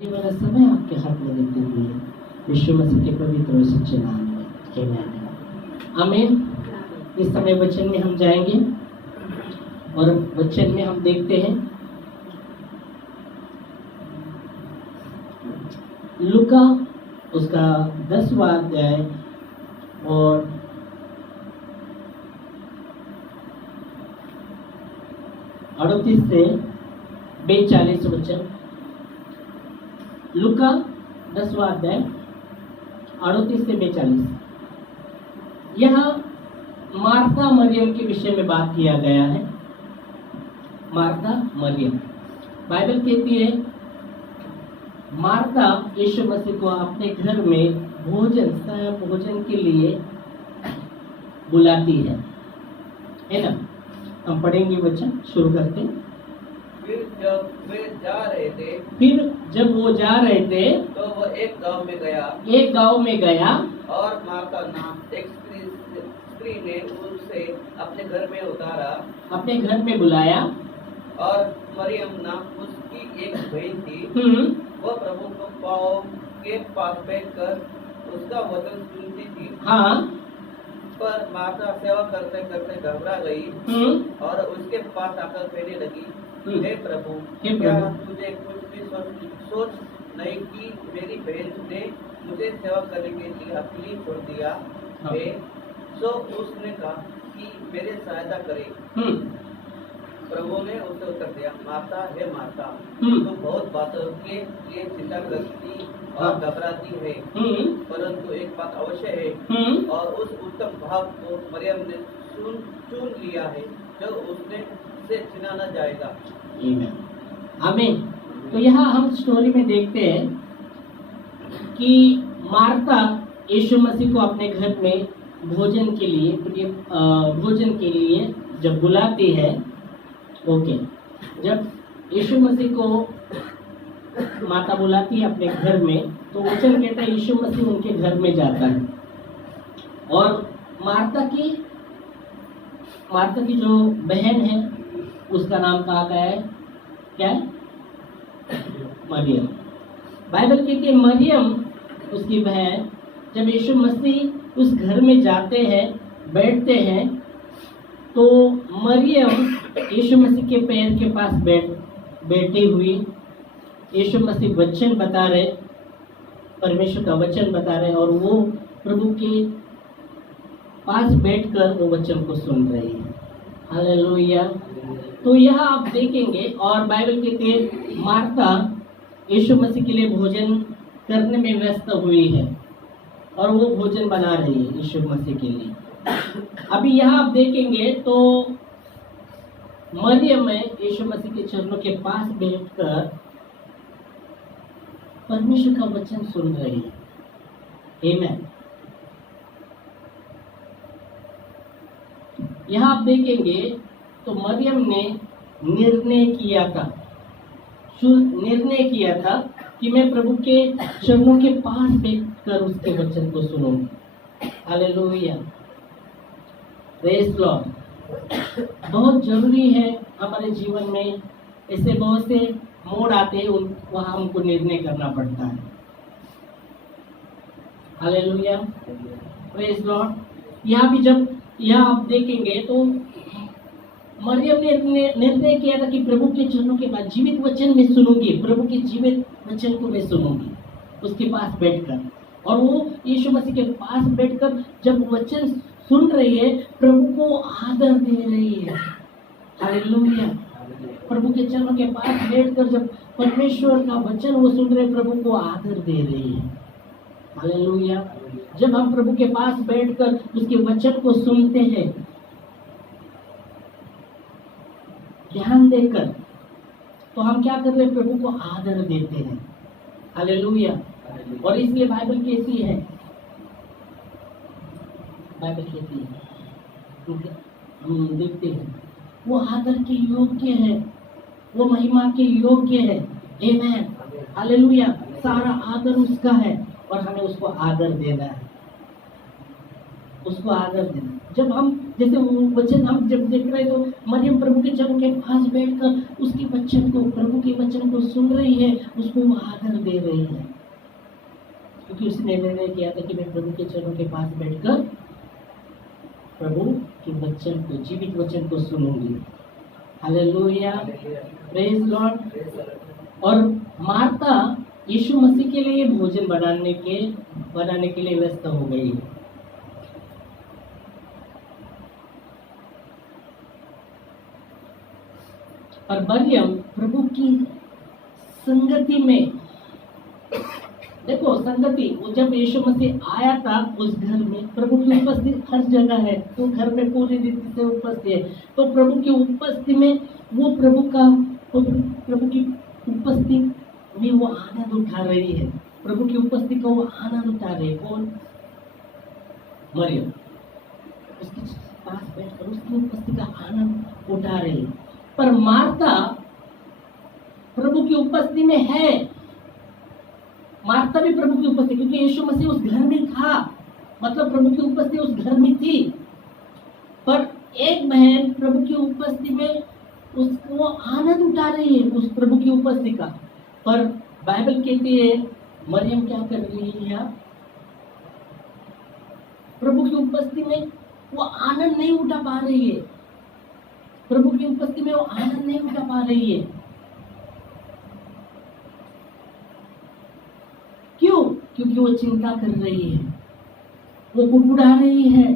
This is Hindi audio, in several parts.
ये वाला समय आपके हाथ में देते हुए यीशु मसीह के पवित्र और सच्चे नाम में आमीन। आमीन। इस समय वचन में हम जाएंगे और वचन में हम देखते हैं लूका उसका 10वां अध्याय और 38 से 42 वचन। लूका 10वां अध्याय 38 से 42। यहाँ मार्था मरियम के विषय में बात किया गया है। मार्था मरियम, बाइबल कहती है मार्था यीशु मसीह को अपने घर में भोजन के लिए बुलाती है ना। हम पढ़ेंगे वचन, शुरू करते हैं। फिर जब वो जा रहे थे तो वो एक गांव में गया और मार्था नाम एक स्त्री ने उसे अपने घर में उतारा, अपने घर में बुलाया। और मरियम नाम उसकी एक बहन थी। वो प्रभु को पाँव के पास बैठकर उसका वचन सुनती थी। हाँ। पर मार्था सेवा करते करते घबरा गई और उसके पास आकर कहने लगी, हे प्रभु, क्या तुझे कुछ भी सोच नहीं कि मेरी बहन ने मुझे सेवा करने के लिए अकेली छोड़ दिया है? सो उसने कहा कि मेरे सहायता करे। प्रभु ने उसे उत्तर दिया, मार्था हे मार्था, तो बहुत बातों के लिए चिंता करती और घबराती है, परंतु एक बात अवश्य है और उस उत्तम भाव को मरियम ने चुन लिया है जो उसने से छिना न जाएगा। आमीन। तो यहाँ हम स्टोरी में देखते हैं कि मार्था यीशु मसीह को अपने घर में भोजन के लिए जब बुलाती है। ओके, जब यीशु मसीह को माता बुलाती है अपने घर में, तो वचन कहता है यीशु मसीह उनके घर में जाता है। और मार्था की जो बहन है उसका नाम कहा गया है, क्या है? मरियम। बाइबल कहती है मरियम उसकी बहन, जब यीशु मसीह उस घर में जाते हैं, बैठते हैं, तो मरियम यीशु मसीह के पैर के पास बैठी हुई यीशु मसीह वचन बता रहे, परमेश्वर का वचन बता रहे, और वो प्रभु के पास बैठकर वो वचन को सुन रही है। हालेलुया। तो यहाँ आप देखेंगे, और बाइबल कहती है मार्था यीशु मसीह के लिए भोजन करने में व्यस्त हुई है और वो भोजन बना रही है यीशु मसीह के लिए। अभी यहाँ आप देखेंगे तो मरियम में यीशु मसीह के चरणों के पास बैठकर परमेश्वर का वचन सुन रही है। आमीन। यहाँ आप देखेंगे तो मरियम ने निर्णय किया था कि मैं प्रभु के चरणों के पास बैठकर उसके वचन को सुनूंगी। Hallelujah, praise Lord. बहुत जरूरी है हमारे जीवन में, ऐसे बहुत से मोड़ आते हैं, वहाँ हमको निर्णय करना पड़ता है। Hallelujah, praise Lord. यहाँ आप देखेंगे तो मरियम ने निर्णय किया था कि प्रभु के चरणों के पास जीवित वचन में सुनूंगी, प्रभु के जीवित वचन को मैं सुनूंगी उसके पास बैठकर। और वो यीशु मसीह के पास बैठकर जब वचन सुन रही है, प्रभु को आदर दे रही है। हालेलुया। प्रभु के चरणों के पास बैठकर जब परमेश्वर का वचन वो सुन रहे, प्रभु को आदर दे रही है। हालेलुया। जब हम प्रभु के पास बैठकर उसके वचन को सुनते हैं ध्यान देकर, तो हम क्या कर रहे हैं? प्रभु को आदर देते हैं। हालेलुया। और इसलिए बाइबल कहती है हम देखते हैं वो आदर के योग्य है, वो महिमा के योग्य है। आमीन। हालेलुया। सारा आदर उसका है और हमें उसको आदर देना है, उसको आदर देना। जब हम जैसे वो वचन हम जब देख रहे तो मरियम प्रभु के चरणों के पास बैठकर उसके वचन को, प्रभु के वचन को सुन रही है, उसको वो आदर दे रही है, क्योंकि उसने निर्णय किया था कि मैं प्रभु के चरणों के पास बैठकर प्रभु के वचन को, जीवित वचन को सुनूंगी। Hallelujah, praise lord. और मार्था यीशु मसीह के लिए भोजन बनाने के लिए व्यस्त हो गई। और मरियम प्रभु की संगति में, देखो संगति, वो जब यीशु मसीह आया था उस घर में, प्रभु की उपस्थिति हर जगह है, तो घर में पूरी रीति से उपस्थित है, तो प्रभु की उपस्थिति में वो प्रभु की उपस्थिति में वो आनंद उठा रही है, प्रभु की उपस्थिति का वो आनंद उठा रही है। कौन? मरियम उसके पास बैठकर उसकी उपस्थिति का आनंद उठा रही है। पर मार्था प्रभु की उपस्थिति में है, मार्था भी प्रभु की उपस्थिति, क्योंकि यीशु मसीह उस घर में था, मतलब प्रभु की उपस्थिति उस घर में थी। पर एक बहन प्रभु की उपस्थिति में उसको आनंद उठा रही है उस प्रभु की उपस्थिति का, पर बाइबल कहती है मरियम क्या कर रही है यहाँ? प्रभु की उपस्थिति में वो आनंद नहीं उठा पा रही है, प्रभु की उपस्थिति में वो आनंद नहीं उठा पा रही है। क्यों? क्योंकि वो चिंता कर रही है, वो कुड़कुड़ा रही है।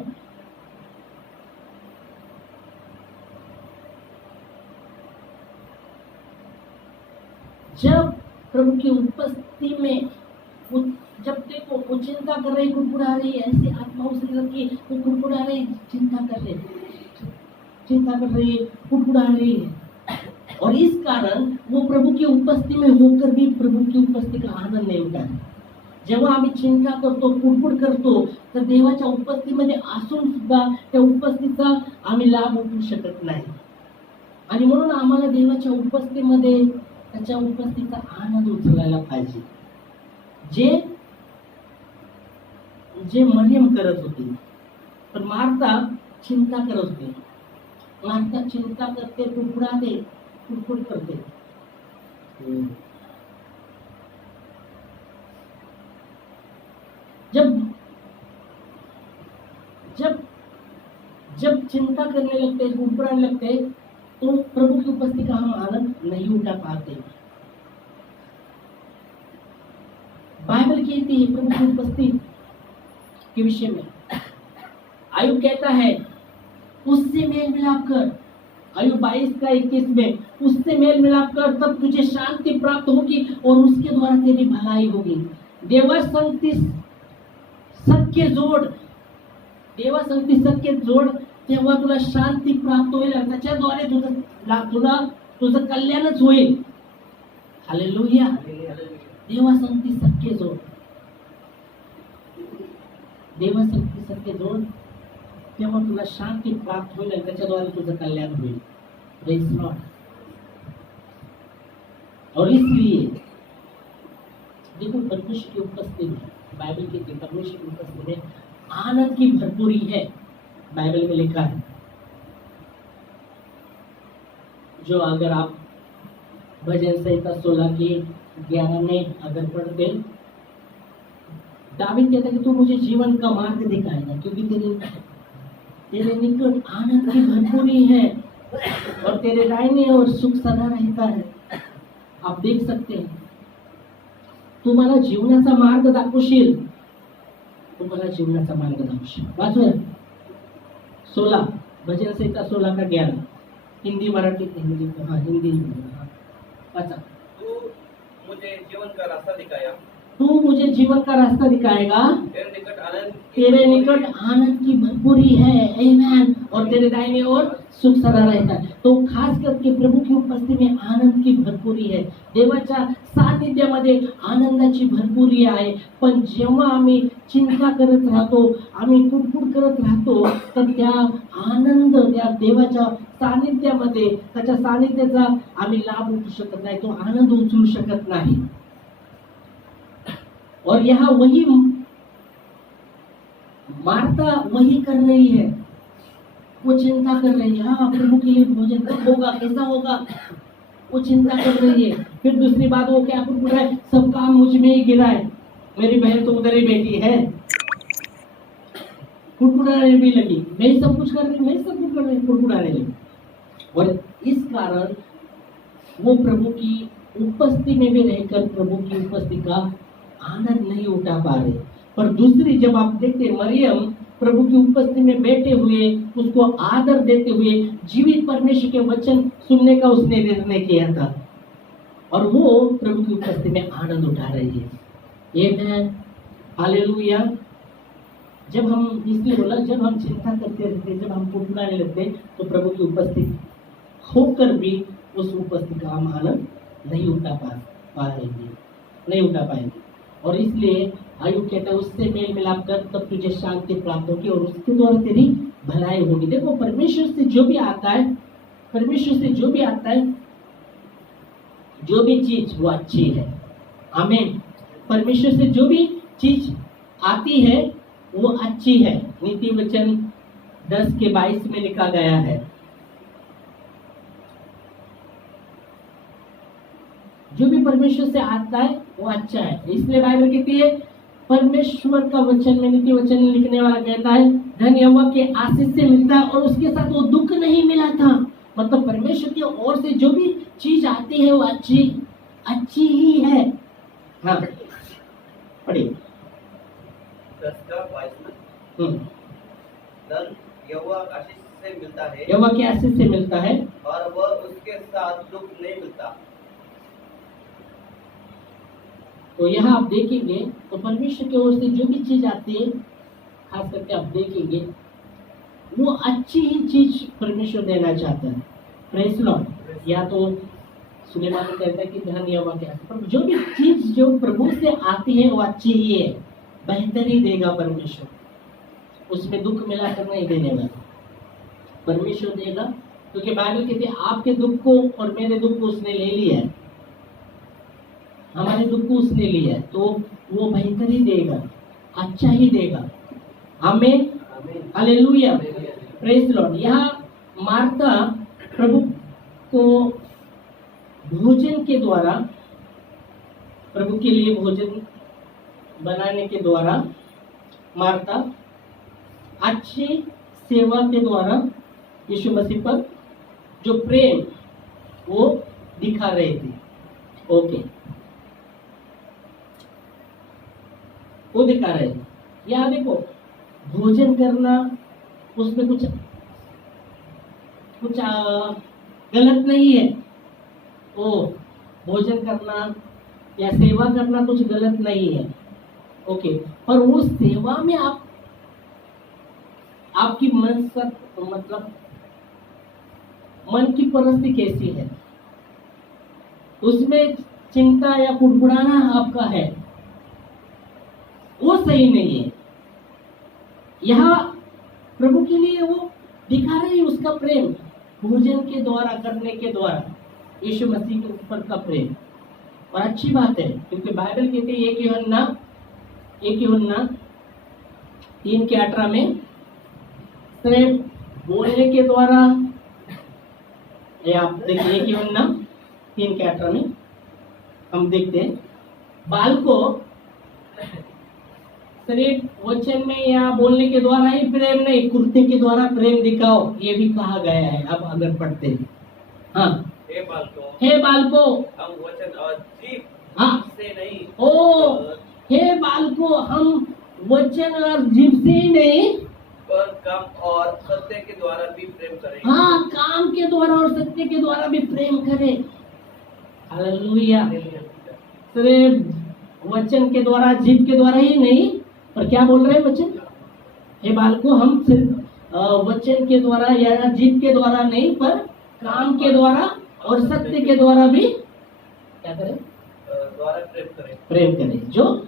जब प्रभु की उपस्थिति में वो, जब देखो वो चिंता कर रही, कुड़कुड़ा रही, ऐसी आत्मा उसके अंदर की वो कुड़कुड़ा रही, चिंता कर रही है, कुड़कुड़ा रही है, और इस कारण वो प्रभु की उपस्थिति में होकर भी प्रभु की उपस्थिति का आनंद नहीं उठा। जेव्हा आम्ही चिंता करतो, कुडकुड करतो, तर देवाच्या उपस्थितीमध्ये असून सुद्धा त्या उपस्थितीचा आम्ही लाभ उठवू शकत नाही। आणि म्हणून आम्हाला देवाच्या उपस्थितीमध्ये त्याच्या उपस्थितीचा आनंद उचलायला पाहिजे, जे मरियम करत होती। पण मार्था चिंता करत होती, मार्था चिंता करते, कुडकुडाते, कुडकुड करते। जब चिंता करने लगते, कुड़कुड़ाने लगते, तो प्रभु की उपस्थिति का हम आनंद नहीं उठा पाते। बाइबल कहती है प्रभु की उपस्थिति के विषय में, आयुब कहता है उससे मेल मिलाप कर, आयुब 22:21 में, उससे मेल मिलाप कर तब तुझे शांति प्राप्त होगी और उसके द्वारा तेरी भलाई होगी। देवासंगती सत्य जोड, देवासंगती सत्य जोड, तेव्हा तुला शांती प्राप्त होईल, त्याच्याद्वारे तुझं कल्याणच होईल। हालेलुया, देवासंगती सत्य जोड, देवासंगती सत्य जोड, तेव्हा तुला शांती प्राप्त होईल आणि त्याच्याद्वारे तुझं कल्याण होईल। Praise lord. और इसलिए देखो परमेश्वर की उपस्थिति में, बाइबल की परमेश्वर की उपस्थिति में आनंद की भरपूरी है। बाइबल में लिखा है, जो अगर आप भजन संहिता 16:11 में अगर पढ़ते, दावीद कहता है कि तू मुझे जीवन का मार्ग दिखाएगा, क्योंकि तेरे निकट आनंद की भरपूरी है और तेरे दाहिने और सुख सदा रहता है। आप देख सकते हैं, तुम्हाला जीवनाचा मार्ग दाखवशील, तुम्हाला जीवनाचा मार्ग दाखवशील। वाचूया 16, भजन संहिता 16:11, हिंदी मराठी, हिंदी वाचा। तू मुझे जीवन का रास्ता दिखाया, तू मुझे जीवन का रास्ता दिखाएगा, तेरे निकट आनंद की भरपूरी है, आमीन, और तेरे दाहिने ओर सुख सदा रहता है। तो खास करके प्रभु की उपस्थिती में आनंद की भरपूरी है, देवाच्या सानिध्यामध्ये आनंदाची भरपूरी आहे। पण जेव्हा आम्ही चिंता करत राहतो, आम्ही कुडकुड करत राहतो, तर त्या आनंद, त्या देवाच्या सानिध्यामध्ये, त्याच्या सानिध्याचा आम्ही लाभ उचलू शकत नाही, तो आनंद उचलू शकत नाही। और यहाँ वही मार्था वही कर रही है, वो चिंता कर रही है, हाँ प्रभु के लिए भोजन कब होगा, कैसा होगा, वो चिंता कर रही है। फिर दूसरी बात वो क्या कुड़कुड़ा है, सब काम मुझ में ही गिरा है, मेरी बहन तो उधर ही बैठी है, कुड़कुड़ाने भी लगी, मैं ही सब कुछ कर रही, मैं ही सब कुछ कर रही, कुड़कुड़ाने लगी। और इस कारण वो प्रभु की उपस्थिति में भी रहकर प्रभु की उपस्थिति का आनंद नहीं उठा पा रहे। पर दूसरी जब आप देखते मरियम प्रभु की उपस्थिति में बैठे हुए उसको आदर देते हुए जीवित परमेश्वर के वचन सुनने का उसने निर्णय किया था, और वो प्रभु की उपस्थिति में आनंद उठा रही है। ये है हालेलुया। जब हम इसलिए बोला, जब हम चिंता करते रहते, जब हम कुड़कुड़ाने लगते, तो प्रभु की उपस्थिति होकर भी उस उपस्थिति का हम आनंद नहीं उठा पाएंगे, नहीं उठा पाएंगे। और इसलिए आयु कहता है उससे मेल मिलाप कर, तब तुझे शांति प्राप्त होगी और उसके द्वारा तेरी भलाई होगी। देखो परमेश्वर से जो भी आता है, परमेश्वर से जो भी आता है, जो भी चीज वो अच्छी है। आमीन। परमेश्वर से जो भी चीज आती है वो अच्छी है। नीति वचन 10:22 में लिखा गया है, जो भी परमेश्वर से आता है वो अच्छा है। इसलिए बाइबल कहती है, परमेश्वर का वचन में नीति वचन लिखने वाला कहता है, धन यहोवा के आशीष से मिलता है और उसके साथ वो दुख नहीं मिला था। मतलब परमेश्वर की ओर से जो भी चीज आती है वो अच्छी ही है। हाँ पढ़िए। 10:22 धन यहोवा आशीष से मिलता है, यहोवा के आशीष से मिलता है और वह उसके साथ दुख नहीं मिलता। तो यहाँ आप देखेंगे तो परमेश्वर की ओर से जो भी चीज आती है, खास करके आप देखेंगे वो अच्छी ही चीज परमेश्वर देना चाहता है। Praise Lord. या तो सुलेमान कहता है कि धन यहोवा के आशीष, पर जो भी चीज जो प्रभु से आती है वो अच्छी ही है, बेहतर ही देगा परमेश्वर, उसमें दुख मिलाकर नहीं देने वाला, परमेश्वर देगा। क्योंकि बाइबल कहती है आपके दुख को और मेरे दुख को उसने ले लिया है, हमारे दुख को उसने लिया है, तो वो बेहतर ही देगा, अच्छा ही देगा। आमीन, हालेलुया, प्रेज़ लॉर्ड। यहाँ मार्था प्रभु को भोजन के द्वारा, प्रभु के लिए भोजन बनाने के द्वारा, मार्था अच्छी सेवा के द्वारा यीशु मसीह पर जो प्रेम वो दिखा रहे थे। ओके, वो दिखा रहे थे। यहाँ देखो भोजन करना उसमें कुछ गलत नहीं है, ओ भोजन करना या सेवा करना कुछ गलत नहीं है। ओके, पर वो सेवा में आपकी मतलब मन की परिस्थिति कैसी है, उसमें चिंता या कुड़कुड़ाना आपका है, वो सही नहीं है। यहाँ प्रभु के लिए वो दिखा रहे हैं उसका प्रेम भोजन के द्वारा, करने के द्वारा, यीशु मसीह के ऊपर का प्रेम। और अच्छी बात है, क्योंकि बाइबल कहती है 1 यूहन्ना 3:18 में सिर्फ बोलने के द्वारा, ये आप देखिए 1 यूहन्ना 3:18 में हम देखते हैं, बाल को सिर्फ वचन में या बोलने के द्वारा ही प्रेम नहीं, कृत्य के द्वारा प्रेम दिखाओ, ये भी कहा गया है। अब अगर पढ़ते हैं, हाँ, हे बालको हम वचन और जीभ से नहीं, हे बालको हम वचन और जीभ से ही नहीं, पर काम और सत्य के द्वारा भी प्रेम करें। हाँ, काम के द्वारा और सत्य के द्वारा भी प्रेम करें। हालेलुया। सिर्फ वचन के द्वारा, जीभ के द्वारा ही नहीं, पर क्या बोल रहे हैं वचन, हे बालको हम सिर्फ वचन के द्वारा या जीभ के द्वारा नहीं, पर काम के द्वारा और सत्य के द्वारा भी क्या करें, द्वारा प्रेम करें। जो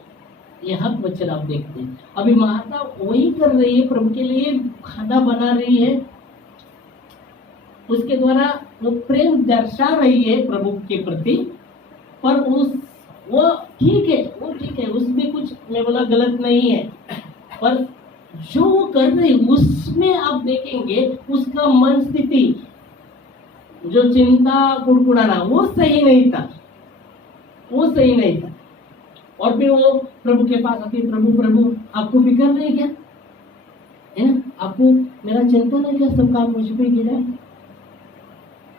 ये हक वचन आप देखते हैं। अभी माता वही कर रही है, प्रभु के लिए खाना बना रही है, उसके द्वारा वो प्रेम दर्शा रही है प्रभु के प्रति। पर वो ठीक है, उसमें कुछ मैं बोला गलत नहीं है, पर जो वो कर रहे उसमें आप देखेंगे उसका मन स्थिति, जो चिंता कुड़कुड़ाना, वो सही नहीं था, वो सही नहीं था। और फिर वो प्रभु के पास आती, प्रभु प्रभु आपको फिक्र नहीं क्या, है ना, आपको मेरा चिंता नहीं क्या, सब काम मुझ पे गिरा है।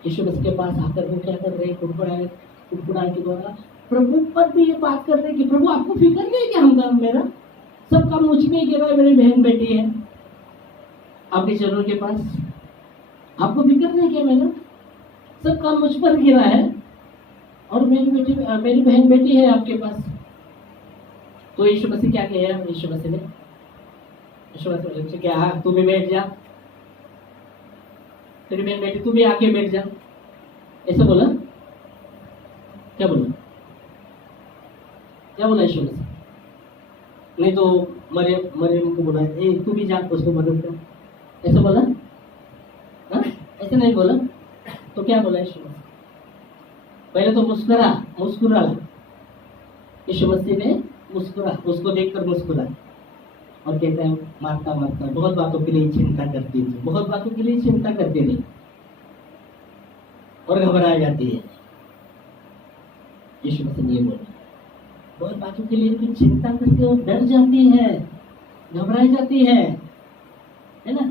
यीशु मसीह के पास आकर वो क्या कर रहे, कुड़कुड़ाने के द्वारा प्रभु पर भी ये बात कर रहे कि प्रभु आपको फिक्र नहीं क्या, हम काम मेरा सब काम मुझ पे गिरा है, मेरी बहन बेटी है आपके चरणों के पास, आपको फिक्र नहीं क्या, मेरा सब काम मुझ पर गिरा है और मेरी बहन बेटी है आपके पास। तो यीशु मसीह क्या कहा, यीशु मसीह ने क्या, तू भी बैठ जा, तेरी बहन बेटी तू भी आके बैठ जा, ऐसा बोला, क्या बोला, क्या बोला यीशु मसीह? नहीं तो मरियम को बोला ए तू भी जा उसको मदद कर, ऐसा बोला? ऐसे नहीं बोला। तो क्या बोला यीशु मसीह? पहले तो मुस्कुरा यीशु मसीह ने मुस्कुरा, उसको देखकर मुस्कुरा और कहता है मारता बहुत बातों के लिए चिंता करती थी, बहुत बातों के लिए चिंता करती रही और घबरा जाती है। यीशु मसीह ने बोला बहुत बातों के लिए चिंता करती हो, डर जाती है, घबराई जाती है ना।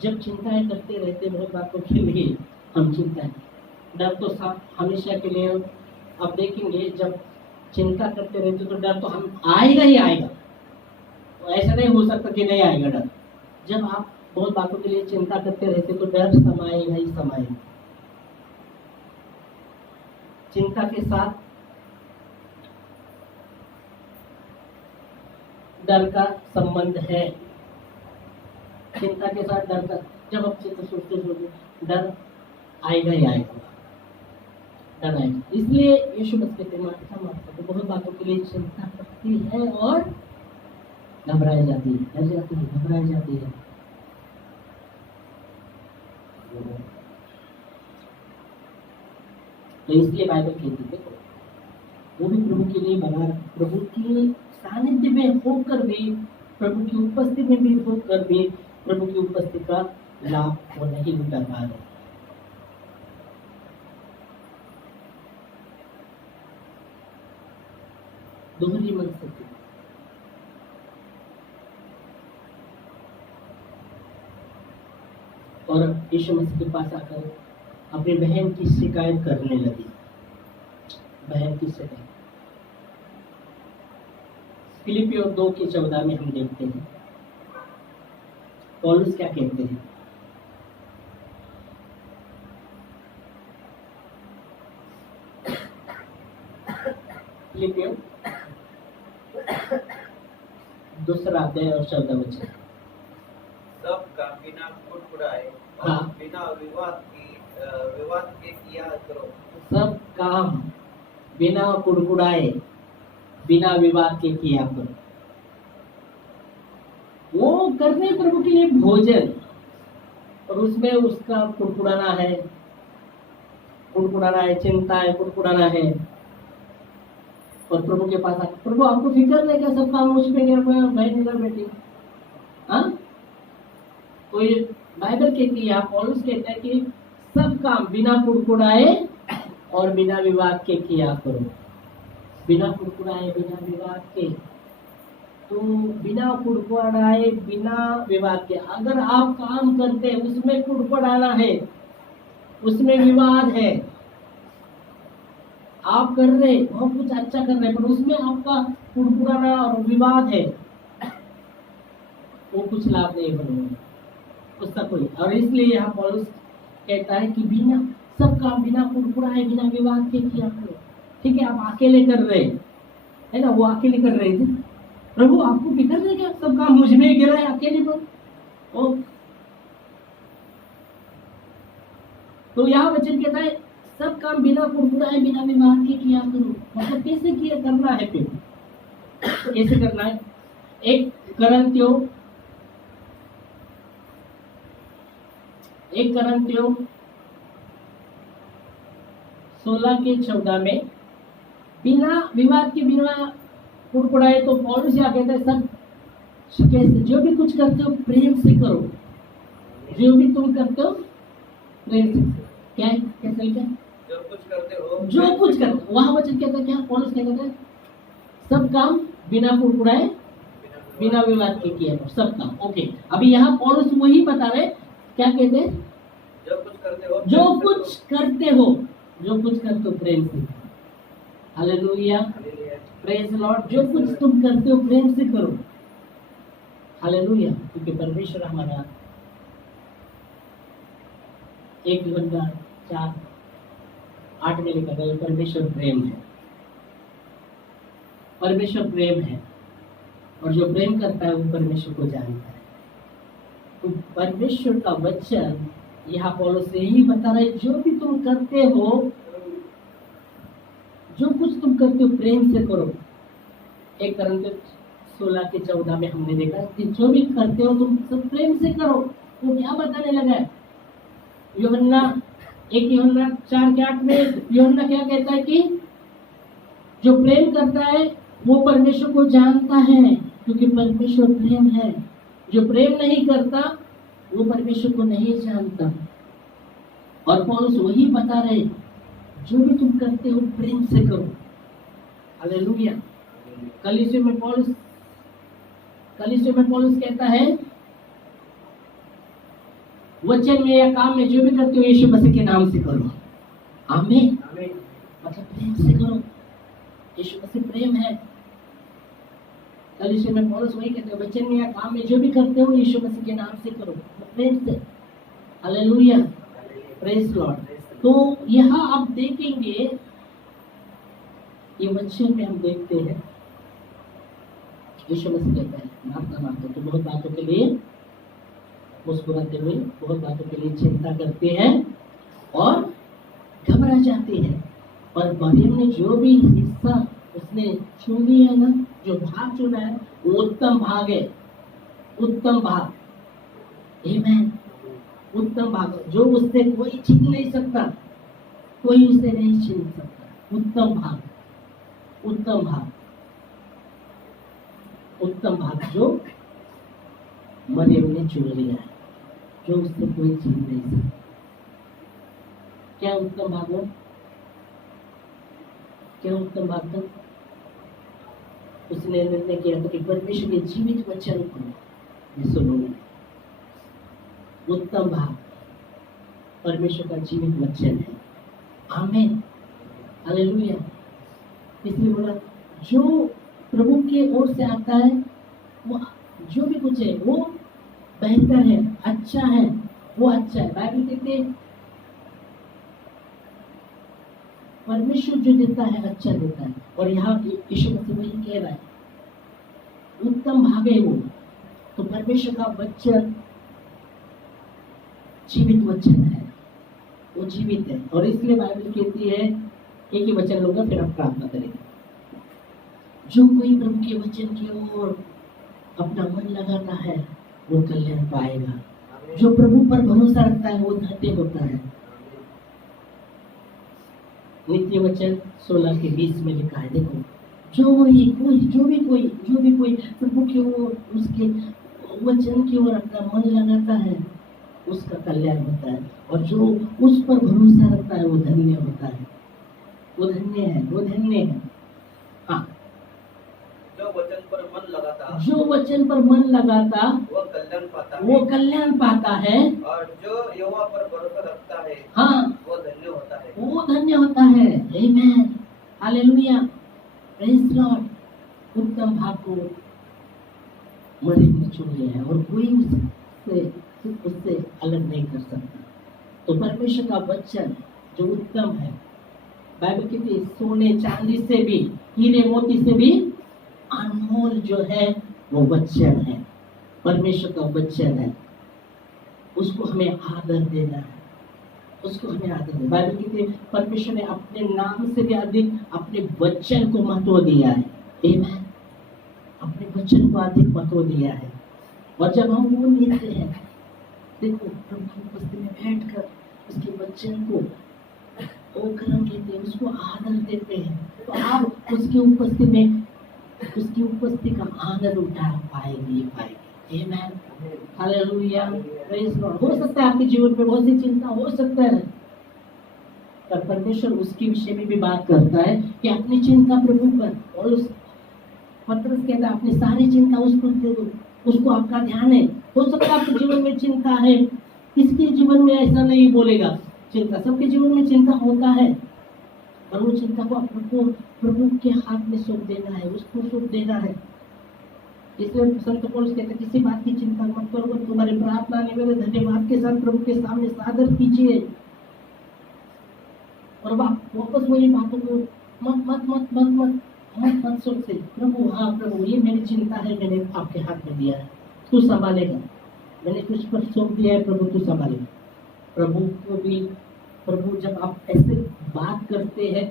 जब चिंताएं करते रहते बहुत बातों के लिए हम चिंता, डर तो हमेशा के लिए आप देखेंगे, जब चिंता करते रहते तो डर तो हम आएगा ही आएगा, तो ऐसा नहीं हो सकता कि नहीं आएगा डर। जब आप बहुत बातों के लिए चिंता करते रहते तो डर समाएगा ही समाएगा। चिंता के साथ डर का संबंध है, चिंता के साथ डर का, जब आप चिंता सोचते डर आएगा ही आएगा, डर आएगा। इसलिए यीशु मसीह कहते माता तो बहुत बातों के लिए चिंता करती है और घबराई जाती है, डर जाती है, घबराई जाती है। तो इसलिए बाइबल कहती है वो भी प्रभु के लिए बना, प्रभु की सानिध्य में होकर भी, प्रभु की उपस्थिति में भी होकर भी प्रभु की उपस्थिति का लाभ वो नहीं उठा पा रहे। दोहरी मनस्थिति, और यीशु मसीह के पास आकर अपनी बहन की शिकायत करने लगी, बहन की शिकायत। फिलिपियों 2:14 में हम देखते हैं पौलुस क्या कहते हैं। फिलिपियों 2 और 14 सब का बिना कुड़कुड़ाए और हाँ। बिना विवाद के किया करो। सब काम बिना कुड़कुड़ाए बिना विवाद के किया करो। वो करने प्रभु के लिए भोजन, और उसमें उसका कुड़कुड़ाना है, चिंता है, कुड़कुड़ाना है, और प्रभु के पास आकर प्रभु आपको फिक्र नहीं क्या, सब काम मुझ पे बहन बेटी। हाँ, तो ये बाइबल कहती है, पौलुस कहता है कि सब काम बिना कुड़कुड़ाए और बिना विवाद के किया करो। बिना कुड़कुड़ाए बिना विवाद के, तो बिना कुड़कुड़ाए बिना विवाद के, अगर आप काम करते हैं उसमें कुड़कुड़ाना है, उसमें विवाद है, आप कर रहे बहुत कुछ अच्छा कर रहे पर उसमें आपका कुड़कुड़ाना और विवाद है, वो कुछ लाभ नहीं बनेगा उसका कोई। और इसलिए यहाँ पौलुस कहता है कि बिना सब काम बिना कुड़कुड़ाए बिना विवाद के किया करो। ठीक है, आप अकेले कर रहे है ना, वो अकेले कर रहे थे, प्रभु आपको फिक्र नहीं क्या, सब काम मुझ में गिरा है अकेले पर। तो यहाँ वचन कहता है सब काम बिना कुड़कुड़ाए बिना विवाद के किया करो। मतलब कैसे किया करना है, फिर कैसे करना है। 1 करंथियों 16:14 में बिना विवाद के बिना कुड़कुड़ाए, तो पौलुस क्या कहता है, सब कैसे? जो भी कुछ करते हो प्रेम से करो। जो भी तुम करते हो प्रेम से। क्या है? कैसे लिखा? जो कुछ करते हो, जो कुछ करते हो। वहां वचन कहता है क्या? पौलुस क्या कहता है? सब काम बिना कुड़कुड़ाए, बिना विवाद के किया करो। सब काम। ओके, अभी यहाँ पौलुस वही बता रहे। क्या कहते हैं? जो कुछ करते हो, जो कुछ करते हो, जो कुछ करते हो प्रेम से। Hallelujah, praise Lord. जो कुछ तुम करते हो प्रेम से करो। हालेलुया, क्योंकि परमेश्वर हमारा 1:4-8 में लिखा गया परमेश्वर प्रेम है। परमेश्वर प्रेम है और जो प्रेम करता है वो परमेश्वर को जानता है। तो परमेश्वर का वचन यहाँ पौलुस से यही बता रहे, जो भी तुम करते हो, जो कुछ तुम करते हो प्रेम से करो। 1 Corinthians 16:14 में हमने देखा कि जो भी करते हो तुम सब प्रेम से करो। तो क्या बताने लगा है? यूहन्ना 4:8 में यूहन्ना क्या कहता है कि जो प्रेम करता है वो परमेश्वर को जानता है, क्योंकि परमेश्वर प्रेम है। जो प्रेम नहीं करता वो परमेश्वर को नहीं जानता। और पौलुस वही बता रहे, जो भी तुम करते हो प्रेम से करो। हालेलुया। कलीसिया में पौलुस कहता है, वचन में या काम में जो भी करते हो यीशु मसीह के नाम से करो। आमीन। मतलब प्रेम से करो। यीशु मसीह प्रेम है। कलीसिया में पौलुस वही कहते हैं, वचन में या काम में जो भी करते हो यीशु मसीह के नाम से करो, प्रेम से। Hallelujah, praise Lord. तो यहाँ आप देखेंगे, ये वचन में हम देखते हैं यीशु मसीह कहता है, मारता तो बहुत बातों के लिए मुस्कुराते हुए, बहुत बातों के लिए चिंता करते हैं और घबरा जाते हैं। और मरियम ने जो भी हिस्सा उसने चुन लिया है ना, जो भाग चुना है वो उत्तम भाग है। उत्तम भाग, आमीन। उत्तम भाग जो उससे कोई छीन नहीं सकता, कोई उसे नहीं छीन सकता। उत्तम भाग, उत्तम भाग, उत्तम भाग जो मरियम ने चुन लिया है, जो उससे कोई छीन नहीं सकता। क्या उत्तम भाग है? क्या उत्तम भाग था? उसने निर्णय किया था कि परमेश्वर के जीवित वचन को मैं सुनूंगा। उत्तम भाग परमेश्वर का जीवित वचन है। आमीन, हालेलुया। इसलिए बोला, जो प्रभु की ओर से आता है वो जो भी कुछ है वो बेहतर है, अच्छा है, वो अच्छा है। बाइबल कहते हैं परमेश्वर जो देता है अच्छा देता है। और यहाँ यीशु मसीह वही कह रहा है, उत्तम भाग है वो। तो परमेश्वर का वचन जीवित वचन है, वो जीवित है। और इसलिए बाइबल कहती है, एक ही वचन लूंगा फिर आप प्रार्थना करेंगे। जो कोई प्रभु के वचन की ओर अपना मन लगाता है वो कल्याण पाएगा। जो प्रभु पर भरोसा रखता है वो धन्य होता है। नित्य वचन 16:20 में लिखा है, देखो, जो भी कोई प्रभु की ओर, उसके वचन की ओर अपना मन लगाता है उसका कल्याण होता है। और जो उस पर भरोसा रखता है वो धन्य होता है। वो धन्य है, वो धन्य है। हाँ, जो वचन पर मन लगाता, जो वचन पर मन लगाता वो कल्याण पाता है। और जो यहोवा पर भरोसा रखता है, हाँ, वो धन्य होता है। वो धन्य होता है। आमीन, हालेलुया, प्रेज लॉर्ड। उत्तम भाग को मरियम ने चुन लिया है और कोई उससे अलग नहीं कर सकता। तो परमेश्वर का वचन जो उत्तम है, बाइबल कहती है सोने चांदी से भी, हीरे मोती से भी अनमोल जो है वो वचन है। परमेश्वर का वचन है, उसको हमें आदर देना है, उसको हमें आदर देना। बाइबल कहती है परमेश्वर ने अपने नाम से भी अधिक अपने वचन को महत्व दिया है। आमीन, अपने वचन को अधिक महत्व दिया है। और जब हम वो लेते हैं, देखो प्रभु की उपस्थिति में बैठकर उसके वचन को वो कर्म कहते हैं, उसको आदर देते हैं, तो आप उसकी उपस्थिति में उसकी उपस्थिति का आनंद उठा पाएंगे। आमेन, हालेलुया, प्रेज गॉड। हो सकता है आपके जीवन में बहुत सी चिंता हो सकता है, पर परमेश्वर उसके विषय में भी बात करता है कि अपनी चिंता प्रभु पर, और उस पत्रस कहता है अपनी सारी चिंता उस पर दे दो, उसको आपका ध्यान है। हो सकता है आपके जीवन में चिंता है, किसके जीवन में ऐसा नहीं बोलेगा, चिंता सबके जीवन में चिंता होता है, पर वो चिंता को प्रभु के हाथ में सौंप देना है, उसको सौंप देना है। इसलिए संत पौलुस कहते हैं किसी बात की चिंता मत करो, तुम्हारी प्रार्थना निवेदन धन्यवाद के साथ प्रभु के सामने सादर कीजिए। और वापस वही बातों को मत मत मत मत मत मत मत सोच से, प्रभु हाँ प्रभु ये मेरी चिंता है, मैंने आपके हाथ में दिया है, तू संभालेगा, मैंने कुछ पर सौंप दिया है, प्रभु तू संभालेगा। प्रभु को भी, प्रभु जब आप ऐसे बात करते हैं,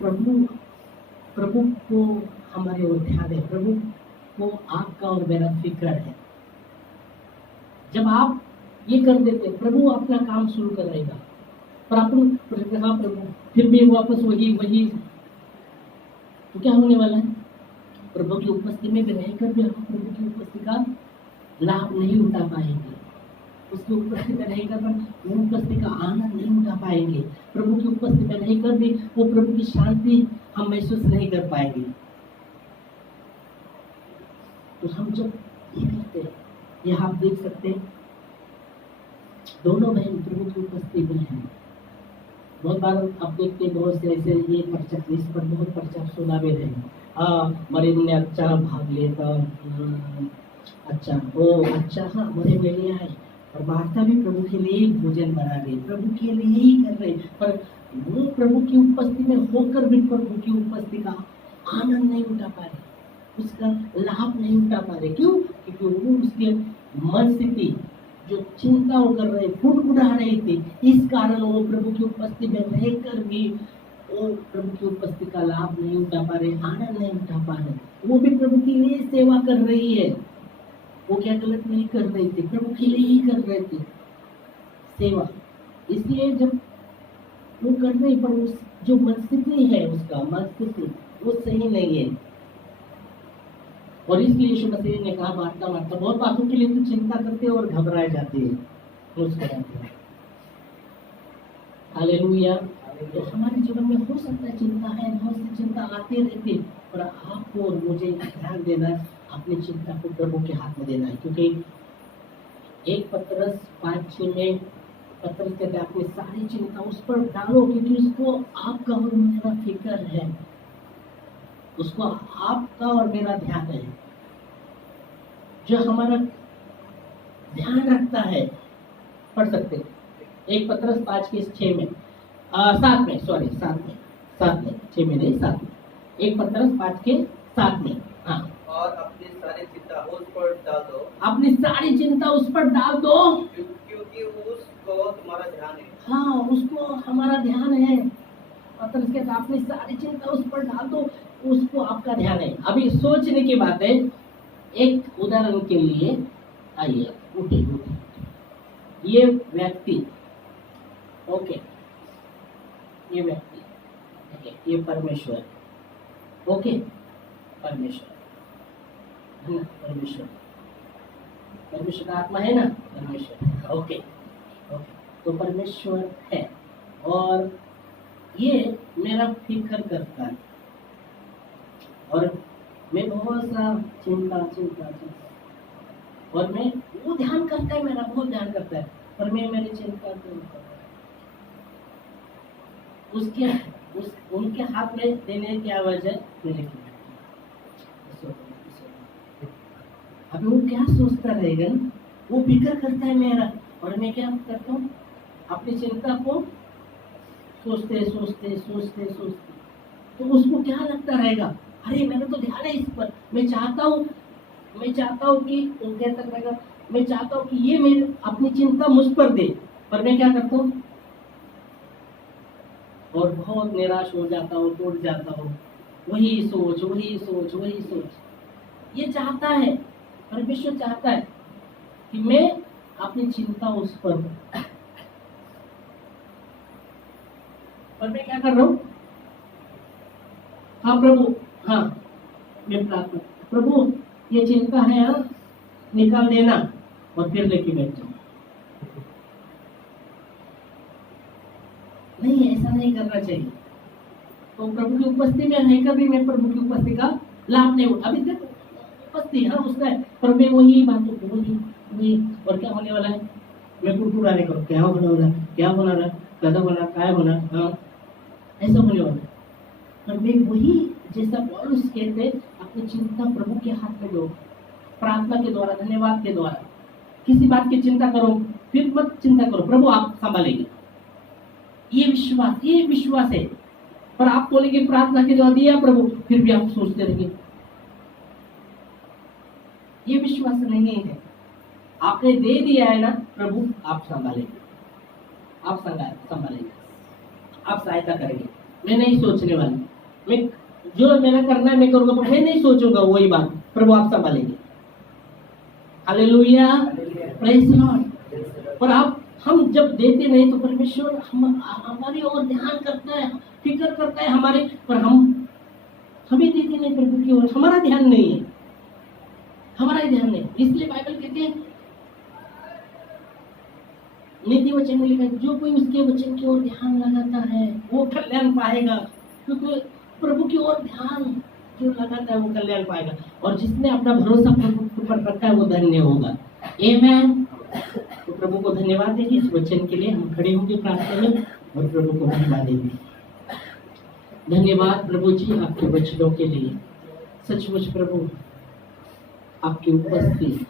प्रभु को हमारे ओर ध्यान है, प्रभु को आपका और मेरा फिक्र है। जब आप ये कर देते हैं, प्रभु अपना काम शुरू करेगा, पर अपन हाँ प्रभु फिर भी वापस वही तो क्या होने वाला है? प्रभु की उपस्थिति में भी रहकर भी हम प्रभु की उपस्थिति का लाभ नहीं उठा पाएंगे, उसकी उपस्थिति में रहकर वो उपस्थिति का आनंद नहीं उठा पाएंगे, प्रभु की उपस्थिति में रहकर भी वो प्रभु की शांति हम महसूस नहीं कर पाएंगे। तो हम जब ये करते हैं, यह आप देख सकते हैं दोनों बहन प्रभु की उपस्थिति में हैं। बहुत बार आप देखते हैं बहुत से ऐसे ये प्रचार, इस पर बहुत प्रचार सुना भी रहे, मरीम ने अच्छा भाग लिया था, अच्छा हाँ मरीम ले लिया है, और मार्था भी प्रभु के लिए ही भोजन बना रही, प्रभु के लिए ही कर रही, पर वो प्रभु की उपस्थिति में होकर भी प्रभु की उपस्थिति का आनंद नहीं उठा पा रहे, उसका लाभ नहीं उठा पा रहे। क्यों? क्योंकि वो उसके मन स्थिति जो चिंता वो कर रहे, फुटफुटा रही थी, इस कारण वो प्रभु की उपस्थिति में रहकर भी वो प्रभु की उपस्थिति का लाभ नहीं उठा पा रहे, आनंद नहीं उठा पा रहे। वो भी प्रभु के लिए सेवा कर रही है, वो क्या गलत नहीं कर रही थी, प्रभु के लिए ही कर रहे थे सेवा। इसलिए जब वो कर रही, पर उस जो मनस्थिति है, उसका मनस्थिति वो सही नहीं है, और इसलिए यीशु मसीह ने कहा मार्था मार्था बहुत बातों के लिए तो चिंता करते और घबराए जाते हैं, मुस्कुराते हैं। हालेलुया। तो हमारे जीवन में हो सकता है चिंता है, बहुत सी चिंता आती रहती, पर आपको और मुझे ध्यान देना है, अपनी चिंता को प्रभु के हाथ में देना है। क्योंकि 1 पतरस 5:6 में पतरस कहते हैं अपनी सारी चिंता उस पर डालो, क्योंकि उसको आपका और मेरा फिक्र है, उसको आपका और मेरा ध्यान है, जो हमारा ध्यान रखता है। पढ़ सकते 1 पतरस 5:6 में 7 में 6 में नहीं 7 में 1 पतरस 5:7 में। हाँ, और अपनी सारी चिंता उस पर डाल दो, अपनी सारी चिंता उस पर डाल दो, क्योंकि उसको तुम्हारा ध्यान है। हाँ, उसको हमारा ध्यान है। पतरस कहता अपनी सारी चिंता उस पर डाल दो, उसको आपका ध्यान है। अभी सोचने की बात है, एक उदाहरण के लिए आइए, उठे ये व्यक्ति, ओके, ये व्यक्ति, ओके, ये परमेश्वर, ओके, परमेश्वर है ना, परमेश्वर का आत्मा है ना, परमेश्वर, ओके ओके, तो परमेश्वर है और ये मेरा फिक्र करता है, और मैं बहुत सा चिंता और मैं वो ध्यान करता है, मेरा बहुत ध्यान करता है, पर मैं मेरी चिंता को उनके हाथ में देने की आवाज है मेरे की। अभी वो क्या सोचता रहेगा ना, वो फिक्र करता है मेरा, और मैं क्या करता हूँ अपनी चिंता को सोचते तो उसको क्या लगता रहेगा, अरे मैंने तो ध्यान है इस पर, मैं चाहता हूँ कि वो कहता रहेगा, मैं चाहता हूँ कि ये मेरे अपनी चिंता मुझ पर दे, पर मैं क्या करता हूँ और बहुत निराश हो जाता हूँ, टूट जाता हूँ, वही सोच। ये चाहता है, परमेश्वर चाहता है कि मैं अपनी चिंता उस पर मैं क्या कर रहा हूँ, हाँ प्रभु, हाँ मैं प्रार्थना, प्रभु ये चिंता है, हाँ, निकाल देना, और फिर लेके बैठ जाओ। नहीं, ऐसा नहीं करना चाहिए। तो प्रभु की उपस्थिति में रहकर भी मैं प्रभु की उपस्थिति का लाभ नहीं उठा। अभी तक उपस्थिति हाँ उसका है, पर मैं वही बातों को वही और क्या होने वाला है, मैं कुरकुराने करूँ, क्या होने वाला है, क्या होना रहा, कदम होना, काय होना, हाँ ऐसा होने वाला है। पर मैं वही जैसा पौलुस कहते, अपनी चिंता प्रभु के हाथ में दो, प्रार्थना के द्वारा, धन्यवाद के द्वारा। किसी बात की चिंता करो, फिर मत चिंता करो, प्रभु आप संभालेंगे। ये विश्वास है। पर आप बोलेंगे प्रार्थना के द्वारा दिया प्रभु, फिर भी आप सोचते रहेंगे, ये विश्वास नहीं है। आपने दे दिया है ना, प्रभु आप संभालेंगे, आप संभालेंगे, आप सहायता करेंगे। मैं नहीं सोचने वाला, मैं जो मेरा करना है मैं करूंगा, पर मैं नहीं सोचूंगा वही बात, प्रभु आप संभालेंगे। Hallelujah, praise Lord. पर हम जब देते नहीं तो परमेश्वर हमारी ओर ध्यान करता है, फिक्र करता है हमारे, पर हमें देते नहीं प्रभु की ओर, हमारा ध्यान नहीं है, हमारा ध्यान नहीं। इसलिए बाइबल कहते हैं, नीति वचन में लिखा है, जो कोई उसके वचन की ओर ध्यान लगाता है वो कल्याण पाएगा। क्योंकि प्रभु की ओर ध्यान जो लगाता है वो कल्याण पाएगा, और जिसने अपना भरोसा प्रभु पर रखा है वो धन्य होगा। आमीन। तो प्रभु को धन्यवाद देंगे इस वचन के लिए। हम खड़े होंगे प्रार्थना में और प्रभु को धन्यवाद देंगे। धन्यवाद प्रभु जी आपके वचनों के लिए। सचमुच प्रभु आपकी उपस्थिति